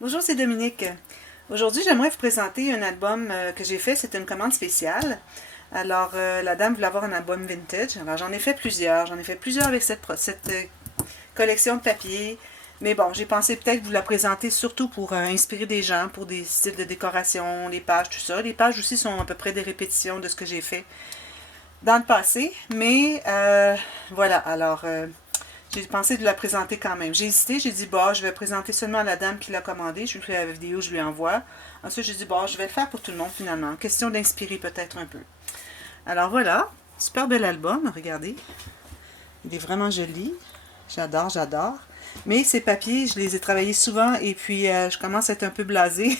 Bonjour, c'est Dominique. Aujourd'hui, j'aimerais vous présenter un album que j'ai fait. C'est une commande spéciale. Alors, la dame voulait avoir un album vintage. Alors, j'en ai fait plusieurs. J'en ai fait plusieurs avec cette collection de papier. Mais bon, j'ai pensé peut-être vous la présenter surtout pour inspirer des gens, pour des styles de décoration, les pages, tout ça. Les pages aussi sont à peu près des répétitions de ce que j'ai fait dans le passé. Mais voilà, alors j'ai pensé de la présenter quand même. J'ai hésité, j'ai dit, bah, je vais présenter seulement à la dame qui l'a commandé. Je lui fais la vidéo, je lui envoie. Ensuite, j'ai dit, bah, je vais le faire pour tout le monde finalement. Question d'inspirer peut-être un peu. Alors voilà, super bel album, regardez. Il est vraiment joli. J'adore, j'adore. Mais ces papiers, je les ai travaillés souvent et puis je commence à être un peu blasée.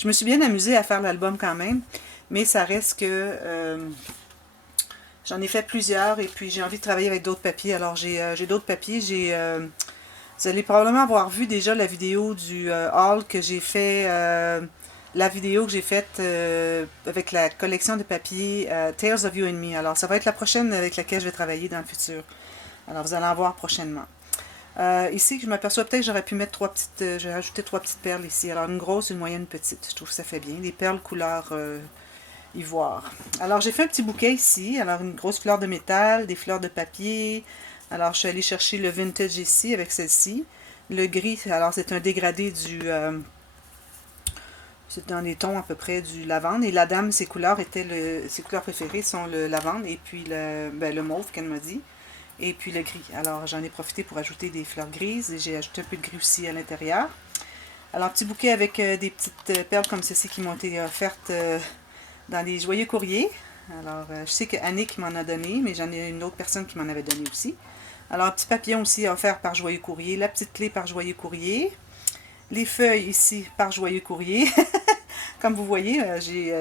Je me suis bien amusée à faire l'album quand même. Mais ça reste que j'en ai fait plusieurs et puis j'ai envie de travailler avec d'autres papiers. Alors j'ai d'autres papiers. Vous allez probablement avoir vu déjà la vidéo du haul que j'ai fait, la vidéo que j'ai faite avec la collection de papiers Tales of You and Me. Alors ça va être la prochaine avec laquelle je vais travailler dans le futur. Alors vous allez en voir prochainement. Ici, je m'aperçois peut-être que j'aurais pu mettre j'ai rajouté trois petites perles ici. Alors une grosse, une moyenne, une petite. Je trouve que ça fait bien. Des perles couleur ivoire. Alors j'ai fait un petit bouquet ici. Alors une grosse fleur de métal, des fleurs de papier. Alors je suis allée chercher le vintage ici avec celle-ci. Le gris, alors c'est un dégradé c'est dans les tons à peu près du lavande. Et la dame, ses couleurs préférées sont le lavande et puis le mauve qu'elle m'a dit. Et puis le gris. Alors j'en ai profité pour ajouter des fleurs grises et j'ai ajouté un peu de gris aussi à l'intérieur. Alors petit bouquet avec des petites perles comme ceci qui m'ont été offertes dans les joyeux courriers. Alors, je sais que Annick m'en a donné, mais j'en ai une autre personne qui m'en avait donné aussi. Alors, un petit papillon aussi offert par Joyeux Courrier, la petite clé par Joyeux Courrier, les feuilles ici par Joyeux Courrier. Comme vous voyez,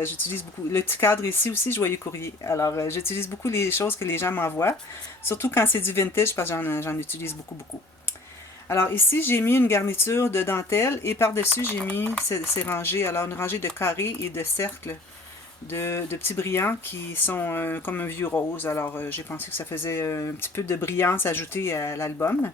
j'utilise beaucoup. Le petit cadre ici aussi, Joyeux Courrier. Alors, j'utilise beaucoup les choses que les gens m'envoient, surtout quand c'est du vintage, parce que j'en utilise beaucoup, beaucoup. Alors ici, j'ai mis une garniture de dentelle et par-dessus, j'ai mis ces rangées, alors une rangée de carrés et de cercles de petits brillants qui sont comme un vieux rose. Alors, j'ai pensé que ça faisait un petit peu de brillance ajoutée à l'album.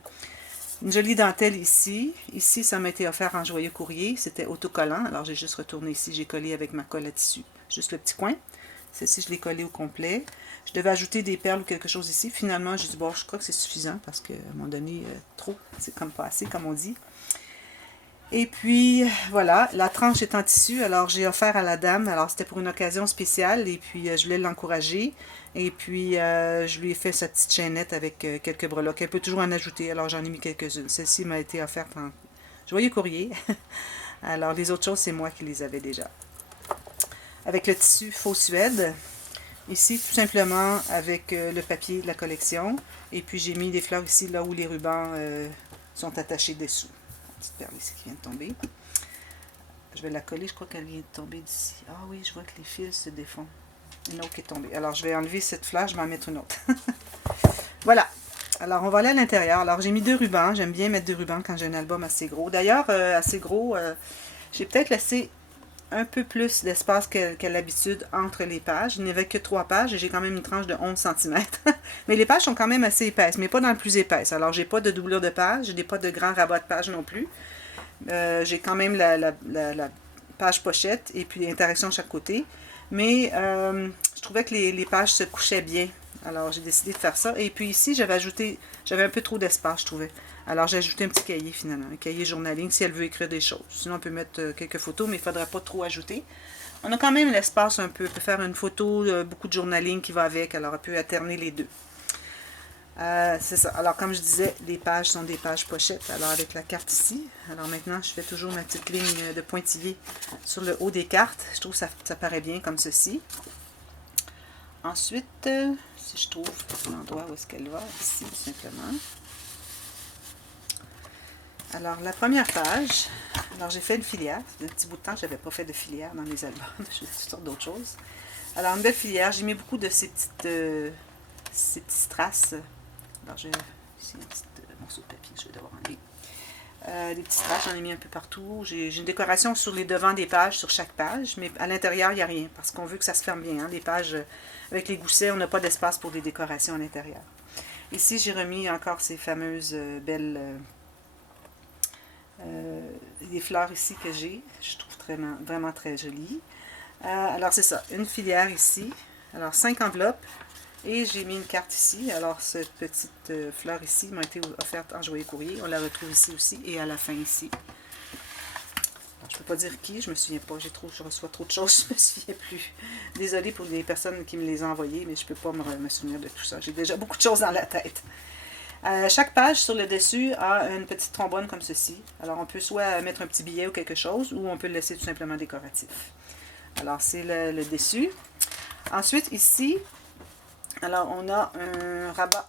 Une jolie dentelle ici. Ici, ça m'a été offert en joyeux courrier. C'était autocollant. Alors, j'ai juste retourné ici. J'ai collé avec ma colle à tissu. Juste le petit coin. Celle-ci, je l'ai collé au complet. Je devais ajouter des perles ou quelque chose ici. Finalement, j'ai dit, bon, je crois que c'est suffisant parce qu'à un moment donné, trop, c'est comme pas assez, comme on dit. Et puis, voilà, la tranche est en tissu, alors j'ai offert à la dame, alors c'était pour une occasion spéciale, et puis je voulais l'encourager, et puis je lui ai fait sa petite chaînette avec quelques breloques. Elle peut toujours en ajouter, alors j'en ai mis quelques-unes. Celle-ci m'a été offerte en joyeux courrier, alors les autres choses, c'est moi qui les avais déjà. Avec le tissu faux suède, ici tout simplement avec le papier de la collection, et puis j'ai mis des fleurs ici, là où les rubans sont attachés dessous. Petite perle ici qui vient de tomber. Je vais la coller, je crois qu'elle vient de tomber d'ici. Ah oui, je vois que les fils se défont. Une autre qui est tombée. Alors, je vais enlever cette fleur, je vais en mettre une autre. Voilà. Alors, on va aller à l'intérieur. Alors, j'ai mis deux rubans. J'aime bien mettre deux rubans quand j'ai un album assez gros. D'ailleurs, assez gros, j'ai peut-être laissé un peu plus d'espace qu'à l'habitude entre les pages. Il n'y avait que trois pages et j'ai quand même une tranche de 11 cm. Mais les pages sont quand même assez épaisses, mais pas dans le plus épaisse. Alors, j'ai pas de doublure de page, j'ai pas de grand rabat de page non plus. J'ai quand même la page pochette et puis l'interaction de chaque côté. Mais je trouvais que les pages se couchaient bien. Alors j'ai décidé de faire ça. Et puis ici, j'avais un peu trop d'espace, je trouvais. Alors j'ai ajouté un petit cahier finalement, un cahier journaling si elle veut écrire des choses. Sinon on peut mettre quelques photos, mais il ne faudrait pas trop ajouter. On a quand même l'espace un peu. On peut faire une photo, beaucoup de journaling qui va avec. Alors on peut alterner les deux. C'est ça. Alors, comme je disais, les pages sont des pages pochettes. Alors, avec la carte ici. Alors, maintenant, je fais toujours ma petite ligne de pointillés sur le haut des cartes. Je trouve que ça paraît bien comme ceci. Ensuite, si je trouve l'endroit où est-ce qu'elle va, ici, tout simplement. Alors, la première page. Alors, j'ai fait une filière. Ça fait un petit bout de temps que je n'avais pas fait de filière dans mes albums. Je fais toutes sortes d'autres choses. Alors, une belle filière. J'ai mis beaucoup de ces petites strass. Alors, j'ai ici un petit morceau de papier que je vais devoir enlever. Des petits strass, j'en ai mis un peu partout. J'ai une décoration sur les devants des pages, sur chaque page, mais à l'intérieur, il n'y a rien, parce qu'on veut que ça se ferme bien. Hein. Les pages, avec les goussets, on n'a pas d'espace pour des décorations à l'intérieur. Ici, j'ai remis encore ces fameuses belles des fleurs ici que j'ai. Je trouve vraiment très joli. Alors c'est ça, une filière ici. Alors 5 enveloppes. Et j'ai mis une carte ici. Alors cette petite fleur ici m'a été offerte en joyeux courrier. On la retrouve ici aussi et à la fin ici. Alors, je ne peux pas dire qui, je me souviens pas. Je reçois trop de choses, je me souviens plus. Désolée pour les personnes qui me les ont envoyées, mais je ne peux pas me souvenir de tout ça. J'ai déjà beaucoup de choses dans la tête. Chaque page sur le dessus a une petite trombone comme ceci. Alors on peut soit mettre un petit billet ou quelque chose, ou on peut le laisser tout simplement décoratif. Alors c'est le dessus. Ensuite ici, alors on a un rabat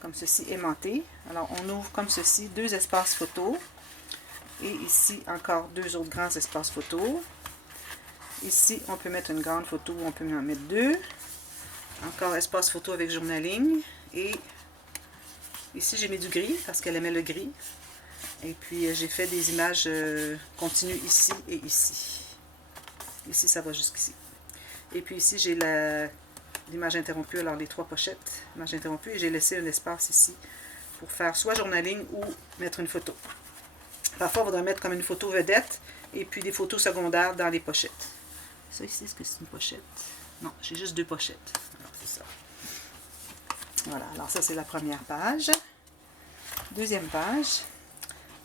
comme ceci aimanté. Alors on ouvre comme ceci 2 espaces photo. Et ici encore 2 autres grands espaces photo. Ici on peut mettre une grande photo, on peut en mettre 2. Encore espace photo avec journaling. Et ici, j'ai mis du gris parce qu'elle aimait le gris. Et puis, j'ai fait des images continues ici et ici. Ici, ça va jusqu'ici. Et puis ici, j'ai l'image interrompue, alors les 3 pochettes, image interrompue. Et j'ai laissé un espace ici pour faire soit journaling ou mettre une photo. Parfois, on voudrait mettre comme une photo vedette et puis des photos secondaires dans les pochettes. Ça ici, est-ce que c'est une pochette? Non, j'ai juste 2 pochettes. Alors, c'est ça. Voilà, alors ça c'est la première page. Deuxième page.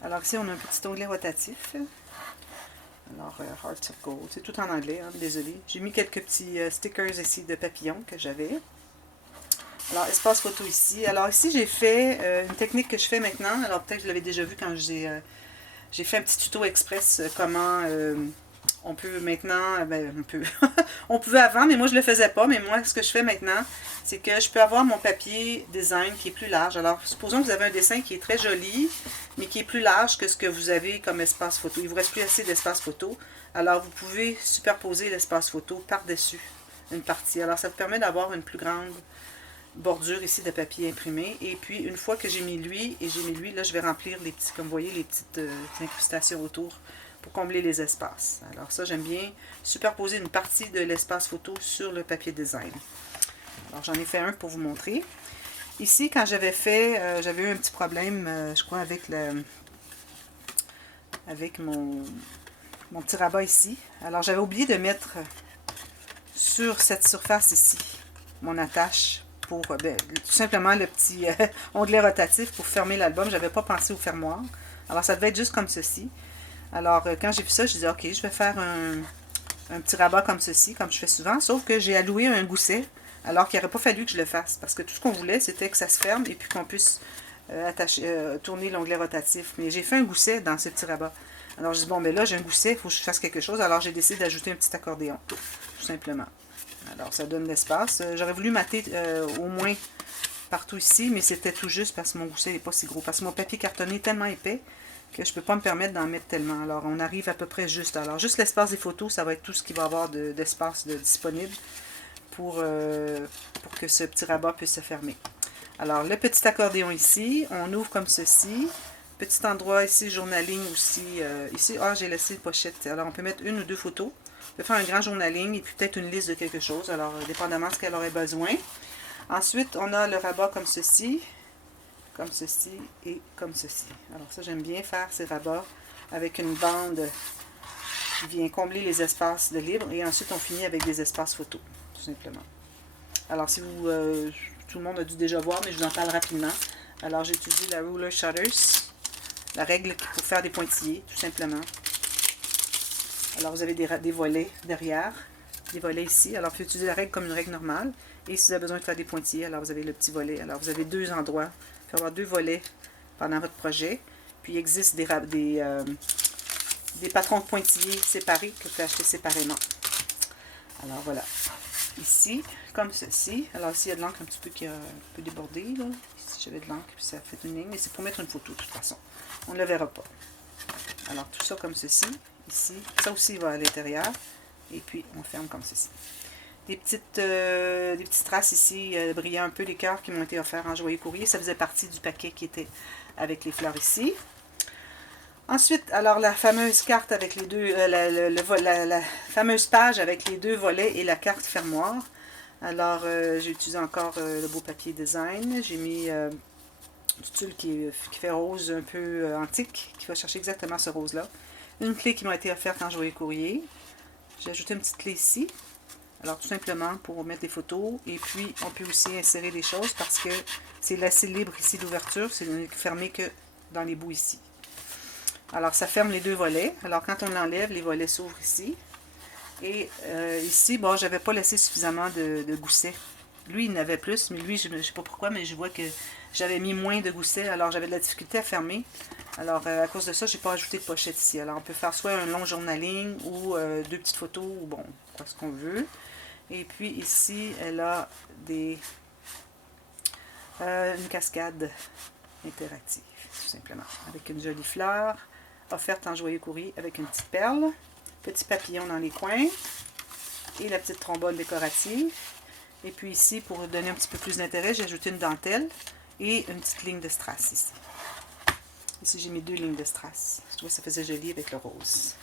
Alors ici on a un petit onglet rotatif. Alors Hearts of Gold, c'est tout en anglais, hein, désolé. J'ai mis quelques petits stickers ici de papillons que j'avais. Alors espace photo ici. Alors ici j'ai fait une technique que je fais maintenant. Alors peut-être que je l'avais déjà vu quand j'ai fait un petit tuto express comment on peut maintenant, on pouvait avant, mais moi je le faisais pas, mais moi ce que je fais maintenant, c'est que je peux avoir mon papier design qui est plus large. Alors supposons que vous avez un dessin qui est très joli, mais qui est plus large que ce que vous avez comme espace photo. Il ne vous reste plus assez d'espace photo, alors vous pouvez superposer l'espace photo par-dessus une partie. Alors ça vous permet d'avoir une plus grande bordure ici de papier imprimé. Et puis une fois que j'ai mis lui, là je vais remplir les petits, comme vous voyez, les petites incrustations autour pour combler les espaces. Alors ça, j'aime bien superposer une partie de l'espace photo sur le papier design. Alors j'en ai fait un pour vous montrer. Ici, quand j'avais fait, j'avais eu un petit problème, je crois, avec mon petit rabat ici. Alors j'avais oublié de mettre sur cette surface ici mon attache pour tout simplement le petit onglet rotatif pour fermer l'album. J'avais pas pensé au fermoir. Alors ça devait être juste comme ceci. Alors, quand j'ai vu ça, je dis ok, je vais faire un petit rabat comme ceci, comme je fais souvent, sauf que j'ai alloué un gousset, alors qu'il n'aurait pas fallu que je le fasse, parce que tout ce qu'on voulait, c'était que ça se ferme et puis qu'on puisse tourner l'onglet rotatif. Mais j'ai fait un gousset dans ce petit rabat. Alors, je dis bon, mais là, j'ai un gousset, il faut que je fasse quelque chose, alors j'ai décidé d'ajouter un petit accordéon, tout simplement. Alors, ça donne l'espace. J'aurais voulu mater au moins partout ici, mais c'était tout juste parce que mon gousset n'est pas si gros, parce que mon papier cartonné est tellement épais que je ne peux pas me permettre d'en mettre tellement. Alors, on arrive à peu près juste. Alors, juste l'espace des photos, ça va être tout ce qu'il va y avoir d'espace disponible pour que ce petit rabat puisse se fermer. Alors, le petit accordéon ici, on ouvre comme ceci. Petit endroit ici, journaling aussi. Ici, j'ai laissé une pochette. Alors, on peut mettre 1 ou 2 photos. On peut faire un grand journaling et puis peut-être une liste de quelque chose. Alors, dépendamment de ce qu'elle aurait besoin. Ensuite, on a le rabat comme ceci et comme ceci. Alors ça, j'aime bien faire ces rabats avec une bande qui vient combler les espaces de libre et ensuite on finit avec des espaces photos, tout simplement. Alors si vous, tout le monde a dû déjà voir, mais je vous en parle rapidement. Alors j'ai utilisé la Ruler Shutters, la règle pour faire des pointillés, tout simplement. Alors vous avez des volets derrière, des volets ici. Alors vous pouvez utiliser la règle comme une règle normale. Et si vous avez besoin de faire des pointillés, alors vous avez le petit volet. Alors vous avez 2 endroits. Il faut avoir 2 volets pendant votre projet. Puis il existe des patrons de pointillés séparés que vous pouvez acheter séparément. Alors voilà. Ici, comme ceci. Alors ici, il y a de l'encre un petit peu qui a un peu débordé. Là. Ici, j'avais de l'encre, puis ça fait une ligne. Mais c'est pour mettre une photo, de toute façon. On ne le verra pas. Alors tout ça comme ceci. Ici, ça aussi va à l'intérieur. Et puis, on ferme comme ceci. Des petites traces ici, brillant un peu, les cœurs qui m'ont été offerts en joyeux courrier. Ça faisait partie du paquet qui était avec les fleurs ici. Ensuite, alors la fameuse carte avec les deux, la fameuse page avec les 2 volets et la carte fermoir. Alors, j'ai utilisé encore le beau papier design. J'ai mis du tulle qui fait rose un peu antique, qui va chercher exactement ce rose-là. Une clé qui m'a été offerte en joyeux courrier. J'ai ajouté une petite clé ici. Alors tout simplement pour mettre des photos. Et puis on peut aussi insérer des choses parce que c'est lacet libre ici d'ouverture. C'est fermé que dans les bouts ici. Alors ça ferme les deux volets. Alors quand on l'enlève, les volets s'ouvrent ici. Et ici, bon, j'avais pas laissé suffisamment de goussets. Lui, il en avait plus, mais lui, je ne sais pas pourquoi, mais je vois que j'avais mis moins de goussets. Alors j'avais de la difficulté à fermer. Alors à cause de ça, j'ai pas ajouté de pochette ici. Alors on peut faire soit un long journaling ou deux petites photos, ou bon, quoi ce qu'on veut. Et puis ici, elle a une cascade interactive, tout simplement. Avec une jolie fleur, offerte en joyeux courrier avec une petite perle. Petit papillon dans les coins. Et la petite trombone décorative. Et puis ici, pour donner un petit peu plus d'intérêt, j'ai ajouté une dentelle et une petite ligne de strass ici. Ici, j'ai mis 2 lignes de strass. Je trouvais que ça faisait joli avec le rose.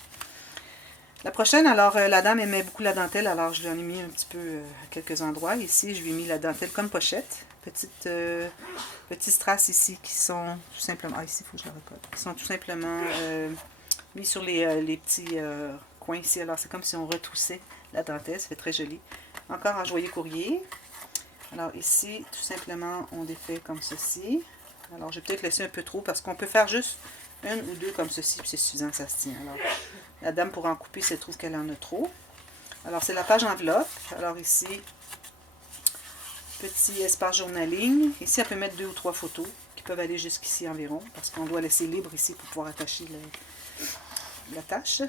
La prochaine, alors la dame aimait beaucoup la dentelle, alors je lui en ai mis un petit peu à quelques endroits. Ici, je lui ai mis la dentelle comme pochette. Petits strass ici qui sont tout simplement... Ah, ici, il faut que je la recolle. Qui sont tout simplement mis sur les petits coins ici. Alors, c'est comme si on retroussait la dentelle. Ça fait très joli. Encore en joyeux courrier. Alors, ici, tout simplement, on défait comme ceci. Alors, j'ai peut-être laissé un peu trop parce qu'on peut faire juste une ou deux comme ceci, puis c'est suffisant, ça se tient. Alors, la dame pourra en couper si elle trouve qu'elle en a trop. Alors, c'est la page enveloppe. Alors, ici, petit espace journaling. Ici, elle peut mettre 2 ou 3 photos qui peuvent aller jusqu'ici environ parce qu'on doit laisser libre ici pour pouvoir attacher la tâche.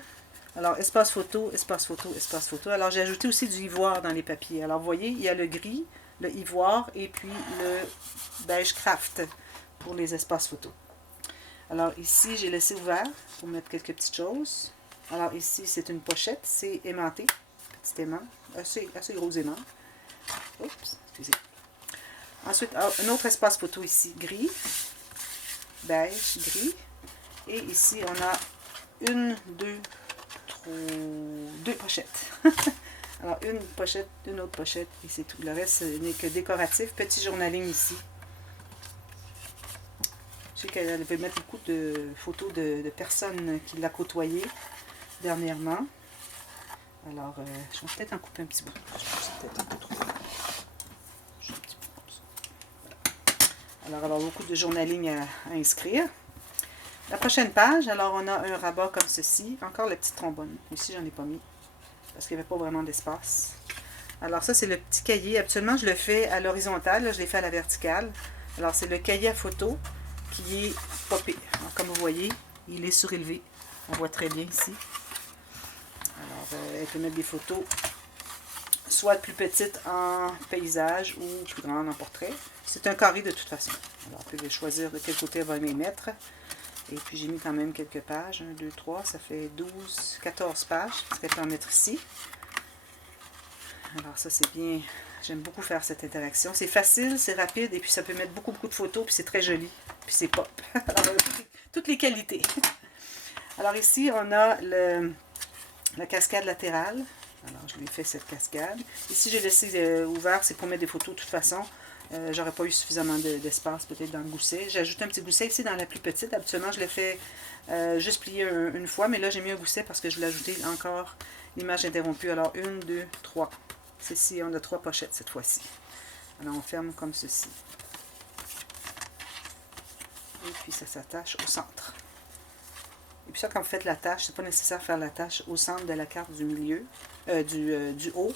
Alors, espace photo, espace photo, espace photo. Alors, j'ai ajouté aussi du ivoire dans les papiers. Alors, vous voyez, il y a le gris, le ivoire et puis le beige craft pour les espaces photos. Alors, ici, j'ai laissé ouvert pour mettre quelques petites choses. Alors, ici, c'est une pochette. C'est aimanté. Petit aimant. Assez gros aimant. Oups, excusez. Ensuite, un autre espace photo ici, gris. Beige, gris. Et ici, on a une, deux pochettes. Alors, une pochette, une autre pochette, et c'est tout. Le reste n'est que décoratif. Petit journaling ici. Je sais qu'elle veut mettre beaucoup de photos de personnes qui l'a côtoyée dernièrement. Alors, je vais peut-être en couper un petit bout. C'est peut-être un peu trop. Juste un petit peu comme ça. Voilà. Alors, beaucoup de journaling à inscrire. La prochaine page, alors on a un rabat comme ceci. Encore la petite trombone. Ici, j'en ai pas mis parce qu'il n'y avait pas vraiment d'espace. Alors ça, c'est le petit cahier. Habituellement, je le fais à l'horizontale. Là, je l'ai fait à la verticale. Alors, c'est le cahier à photo qui est popé. Alors, comme vous voyez, il est surélevé. On voit très bien ici. Alors, elle peut mettre des photos soit plus petites en paysage ou plus grandes en portrait. C'est un carré de toute façon. Alors, on peut choisir de quel côté elle va les mettre. Et puis, j'ai mis quand même quelques pages. 1, 2, 3, ça fait 12, 14 pages. Ce qu'elle peut en mettre ici. Alors, ça, c'est bien. J'aime beaucoup faire cette interaction. C'est facile, c'est rapide, et puis ça peut mettre beaucoup de photos, puis c'est très joli. Puis c'est pop. Alors, toutes les qualités. Alors, ici, on a la cascade latérale. Alors, je lui ai fait cette cascade. Ici, j'ai laissé ouvert, c'est pour mettre des photos de toute façon. J'aurais pas eu suffisamment d'espace peut-être dans le gousset. J'ai ajouté un petit gousset ici dans la plus petite. Habituellement, je l'ai fait juste plier une fois, mais là, j'ai mis un gousset parce que je voulais ajouter encore l'image interrompue. Alors, 1, 2, 3. Ceci, on a 3 pochettes cette fois-ci. Alors, on ferme comme ceci. Et puis, ça s'attache au centre. Et puis ça, quand vous faites la tâche, c'est pas nécessaire de faire la tâche au centre de la carte du milieu, du haut,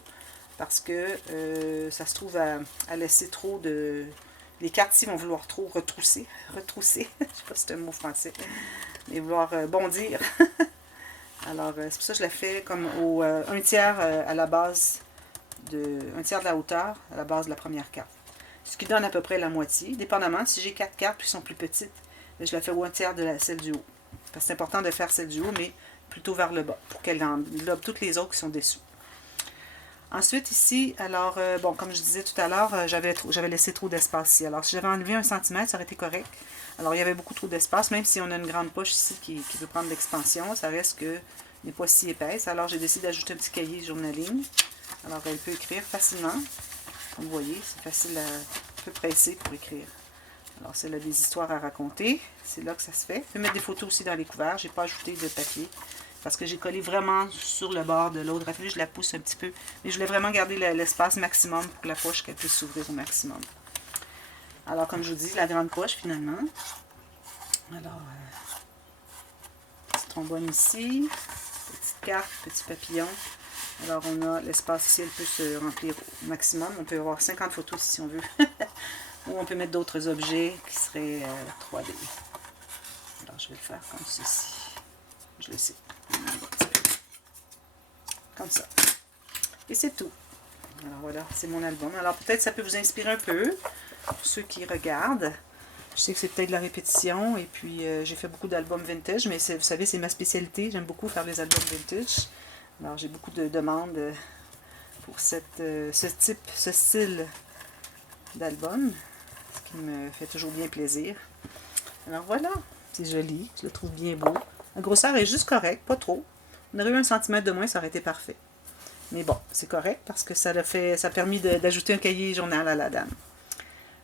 parce que ça se trouve à laisser trop de... Les cartes ici vont vouloir trop retrousser, je sais pas si c'est un mot français, mais vouloir bondir. Alors, c'est pour ça que je la fais comme au 1/3 à la base, un tiers de la hauteur à la base de la première carte. Ce qui donne à peu près la moitié, dépendamment. Si j'ai 4 cartes qui sont plus petites, je la fais au 1/3 de celle du haut. Parce que c'est important de faire celle du haut, mais plutôt vers le bas, pour qu'elle englobe toutes les autres qui sont dessous. Ensuite, ici, alors, bon, comme je disais tout à l'heure, j'avais laissé trop d'espace ici. Alors, si j'avais enlevé 1 cm, ça aurait été correct. Alors, il y avait beaucoup trop d'espace, même si on a une grande poche ici qui veut prendre l'expansion, ça reste que n'est pas si épaisse. Alors, j'ai décidé d'ajouter un petit cahier journaling. Alors, elle peut écrire facilement. Comme vous voyez, c'est facile un peu pressé pour écrire. Alors, c'est là des histoires à raconter. C'est là que ça se fait. Je peux mettre des photos aussi dans les couverts. Je n'ai pas ajouté de papier. parce que j'ai collé vraiment sur le bord de l'autre. Il a fallu que je la pousse un petit peu. Mais je voulais vraiment garder l'espace maximum pour que la poche qu'elle puisse s'ouvrir au maximum. Alors, comme je vous dis, la grande poche finalement. Alors, petite trombone ici, petite carte, petit papillon. Alors, on a l'espace ici, elle peut se remplir au maximum. On peut avoir 50 photos si on veut. Ou on peut mettre d'autres objets qui seraient 3D. Alors, je vais le faire comme ceci. Je le sais. Comme ça. Et c'est tout. Alors voilà, c'est mon album. Alors peut-être ça peut vous inspirer un peu, pour ceux qui regardent. Je sais que c'est peut-être de la répétition, et puis j'ai fait beaucoup d'albums vintage, mais vous savez, c'est ma spécialité. J'aime beaucoup faire les albums vintage. Alors j'ai beaucoup de demandes pour ce style d'album, ce qui me fait toujours bien plaisir. Alors voilà, c'est joli, je le trouve bien beau. La grosseur est juste correcte, pas trop. On aurait eu 1 cm de moins, ça aurait été parfait. Mais bon, c'est correct parce que ça a permis d'ajouter un cahier journal à la dame.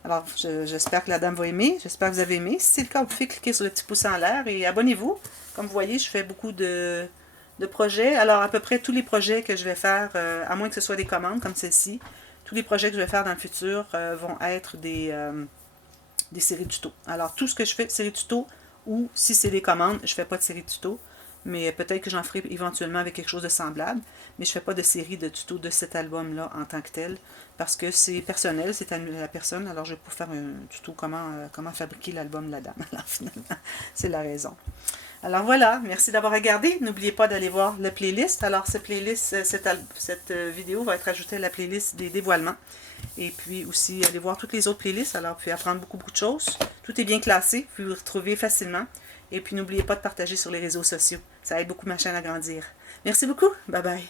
Alors, j'espère que la dame va aimer. J'espère que vous avez aimé. Si c'est le cas, vous pouvez cliquer sur le petit pouce en l'air et abonnez-vous. Comme vous voyez, je fais beaucoup de projets. Alors, à peu près tous les projets que je vais faire, à moins que ce soit des commandes comme celle-ci, tous les projets que je vais faire dans le futur vont être des séries tutos. Alors, tout ce que je fais, séries tutos, ou si c'est des commandes, je ne fais pas de série tutos. Mais peut-être que j'en ferai éventuellement avec quelque chose de semblable. Mais je ne fais pas de série de tutos de cet album-là en tant que tel. Parce que c'est personnel, c'est à la personne. Alors je vais pas faire un tuto comment fabriquer l'album de la dame. Alors finalement, c'est la raison. Alors voilà, merci d'avoir regardé. N'oubliez pas d'aller voir la playlist. Alors cette vidéo va être ajoutée à la playlist des dévoilements. Et puis aussi, allez voir toutes les autres playlists. Alors vous pouvez apprendre beaucoup de choses. Tout est bien classé, vous pouvez vous retrouver facilement. Et puis n'oubliez pas de partager sur les réseaux sociaux. Ça aide beaucoup ma chaîne à grandir. Merci beaucoup. Bye bye.